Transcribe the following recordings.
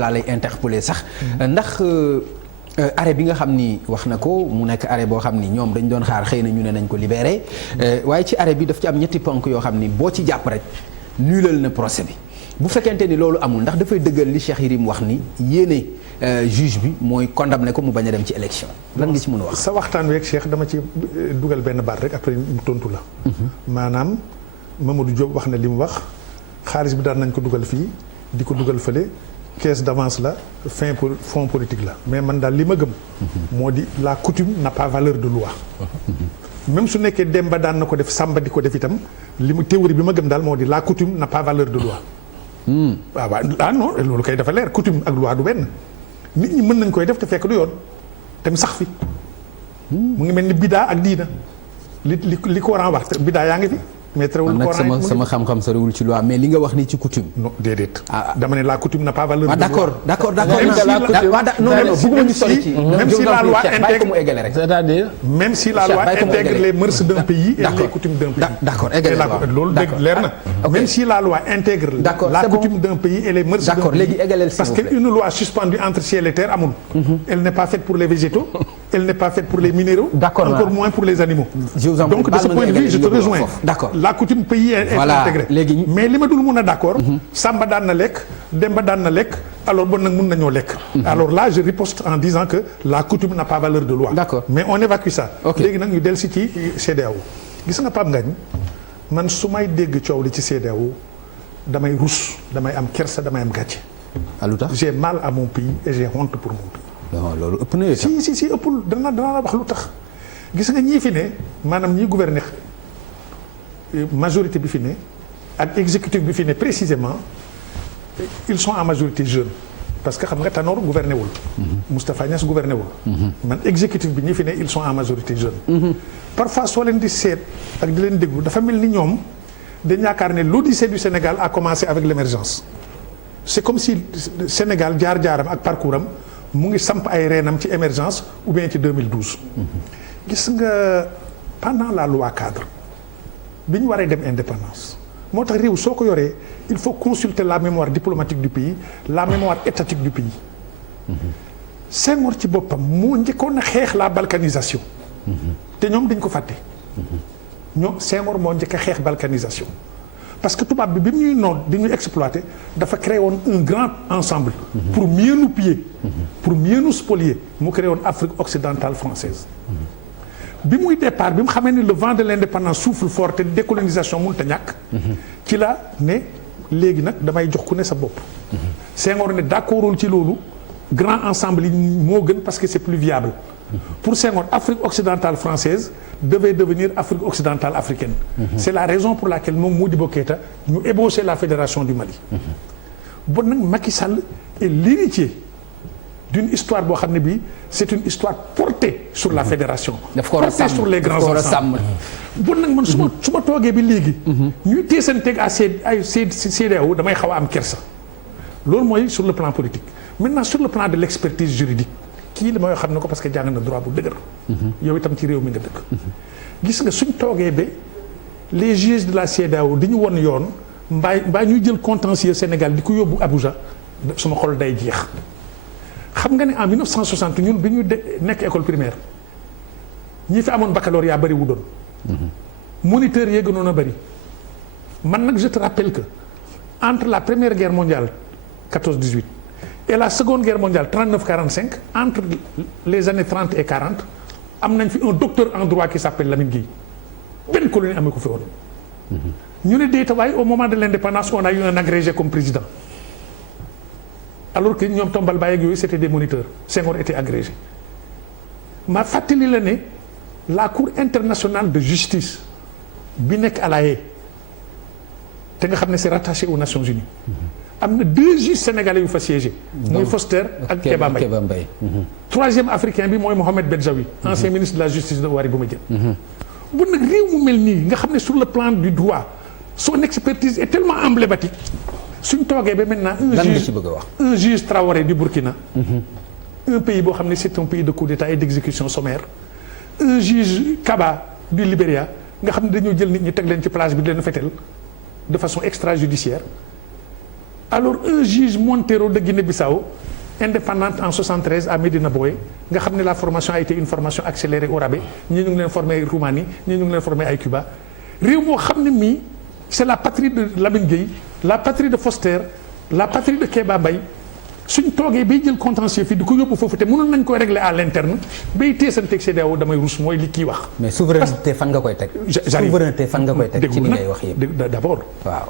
laa lay interpeller sax ndax arrêt bi nga xam ni wax na ko mu nekk arrêt boo xam ni ñoom dañ doon xaar xëy na ñu ne nañ ko libéré waaye ci arrêt bi daf ci am ñetti ponk yoo xam ni boo ci jàpp rek nulal na procès bi bu fekkente ni loolu amul ndax dafay dëggal li Cheikh Yérim wax ni yéene juge bi mooy condamné ko mu bañ a dem ci élection lan nga ci mën a wax. sa waxtaan weeg Cheikh dama ci dugal benn baat rek après mu tontu la. maanaam Mamadou Diop wax na li mu wax xaalis bi daan nañ ko dugal fii di ko dugal fële. caisse d'avance la fonds politique la mais man daal li ma gëm moo di la coutume n'a pas valeur de loi même su nekkee Demba daan na ko def Samba di ko def itam li mu théorie bi ma gëm daal moo di la coutume n'a pas valeur de loi waaw non loolu kay dafa leer coutume ak loi du benn nit ñi mën nañ koy def te fekk du yoon tam sax fi mu ngi mel ni bidaa ak diina li ko war a wax bidaa yaa ngi fi mais teewul nag sama xam-xam soriwul ci loi mais li nga wax ni ci coutume. non déedéet. dama ne la coutume n'a pas valeur de loi. d'accord. même si la loi intègre c'est-à-dire. même si la loi intègre les mœurs d'un pays et les coutumes d'un pays. d'accord loolu dégg leer na. même si la loi intègre la coutume d'un pays et les mœurs d'un pays. parce que une loi suspendue entre ciel et terre amul. elle n'est pas faite pour les végétaux. elle n'est pas faite pour les minéraux. encore moins pour les animaux. donc de ce point de vue je te rejoins. d'accord. la coutume pays est intégrée mais li ma dul mun a d'accord Samba daan na lekk Demba daan na lekk alors bon nag mun nañoo lekk alors là je riposte en disant que la coutume n'a pas valeur de loi d'accord mais on évacue ça léegi nag ñu del si ci CEDEAO gis nga Pape Ngagne man su may dégg coow li ci CEDEAO damay rus damay am kersa damay am gàcce lu tax j'ai mal à mon pays et j'ai honte pour mon pays non loolu ëpp na si ëppul dana la wax lu tax gis nga ñii fi ne maanaam ñii gouverner majorité bi fi ne ak exécutif bi fi ne précisément ils sont en majorité jeunes parce que xam nga Tanor gouverné wul. Moustapha Niasse gouverné wul. man exécutif bi ñi fi ne ils sont en majorité jeunes. parfois soo leen di seet ak di leen déglu dafa mel ni ñoom dañ yaakaar ne l'odyssée du Sénégal a commencé avec l'émergence. c'est comme si Sénégal jaar-jaaram ak parcours am mu ngi samp ay reenam ci émergence ou bien ci 2012. gis nga pendant la loi cadre. bi ñu waree dem indépendance moo tax réew soo ko yoree il faut consulter la mémoire diplomatique du pays la mémoire étatique du pays Senghor ci boppam moo njëkkoon a xeex la balkanisation te ñoom dañ ko fàtte ñoom Senghor moo njëkk a xeex balkanisation parce que tubaab bi mu ñuy noot di ñuy exploiter dafa créé woon un grand ensemble pour mieux nous piller pour mieux nous spolier mu créé woon Afrique occidentale française bi muy départ bi mu xamee ni le vent de l'indépendance souffle fort te décolonisation mënut a ñàkk ci la ne léegi nag damay jox ku ne sa bopp Senghor ne d'accordul ci loolu grand ensemble yi moo gën parce que c'est plus viable pour Senghor Afrique occidentale française devait devenir Afrique occidentale africaine c'est la raison pour laquelle moom Modibo Keïta ñu ébauché la fédération du Mali bon nag Macky Sall est l'héritier d'une histoire boo xam ne bii c'est une histoire portée sur la fédération portée sur les grands ensembles bon nag man su ma toogee bi léegi ñuy teesanteeg à CEDEAO damay xaw a am kersa loolu mooy sur le plan politique maintenant sur le plan de l'expertise juridique kii li may xam ne ko parce que jàng na droit bu dëgër yow itam ci réew mi nga dëkk gis nga suñ toogee ba les juges de la CEDEAO di ñu won yoon mbaa ñuy jël contentieux Sénégal di ko yóbbu Abuja suma xol day jeex xam nga ne en 1960 ñun bi ñu nekk école primaire ñi fi amoon baccalauréat bari wu doon moniteurs yee gënoon a bari man nag je te rappelle que entre la première guerre mondiale 14-18 et la seconde guerre mondiale 39-45 entre les années 30 et 40 am nañ fi un docteur en droit qui s'appelle Lamine Guèye benn colonie amee ko fi woon ñu ne déetawaay au moment de l'indépendance on a eu un agrégé comme président alors que ñoom Tombal Baye ak yooyu c'était des moniteurs Senghor était agrégé ma fàttali la ne la cour internationale de justice bi nekk à La Haye te nga xam ne c'est rattaché aux Nations Unies am na 2 juges sénégalais yu fa siégé mooy Foster ak Kéba Mbaye troisième africain bi mooy Mohamed Bedjaoui ancien ministre de la justice de Wari Boumediene bu nag réew mu mel nii nga xam ne sur le plan du droit son expertise est tellement emblématique suñ toogee ba maintenant un juge Traoré du Burkina un pays boo xam ne c'est un pays de coup d'état et d'exécution sommaire un juge Kaba du Libéria nga xam ne dañoo jël nit ñi teg leen ci place bi di leen fetel de façon extrajudiciaire alors un juge Montero de Guinée-Bissau indépendante en 73 à Medina Boye nga xam ne la formation a été une formation accélérée au rabais ñii ñu ngi leen formé ay Roumanie ñii ñu ngi leen formé ay Cuba réew moo xam ne mii c'est la patrie de Lamine Gueye la patrie de Foster la patrie de Kéba Mbaye suñ toogee bay jël contentieux fii di ko yóbbu foofu te mënoon nañ koy régler à l'interne bay teesanteeg CEDEAO damay rus mooy li kii wax. mais souveraineté fan nga koy teg. souveraineté fan nga koy teg ci li ngay wax yëpp. d'abord. waaw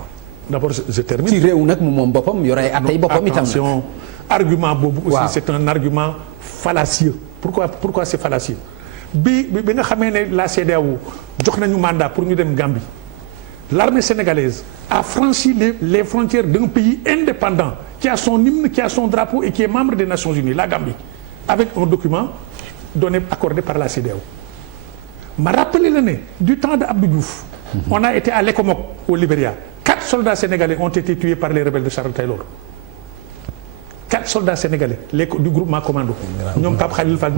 d'abord je termine. ci réew nag mu moom boppam yore atay boppam itam. attention argument boobu. aussi waaw c'est un argument fallacieux. pourquoi c'est fallacieux bi nga xamee ne la CEDEAO jox nañu mandat pour ñu dem Gambie l'armée sénégalaise a franchi les frontières d'un pays indépendant qui a son hymne, qui a son drapeau et qui est membre des Nations Unies, la Gambie, avec un document accordé par la CEDEAO. Ma rappelé l'année du temps d'Abdou Diouf. On a été à l'Ecomog au Libéria. 4 soldats sénégalais ont été tués par les rebelles de Charles Taylor. 4 soldats sénégalais du groupement commando. ñoom Pape Khalil Fall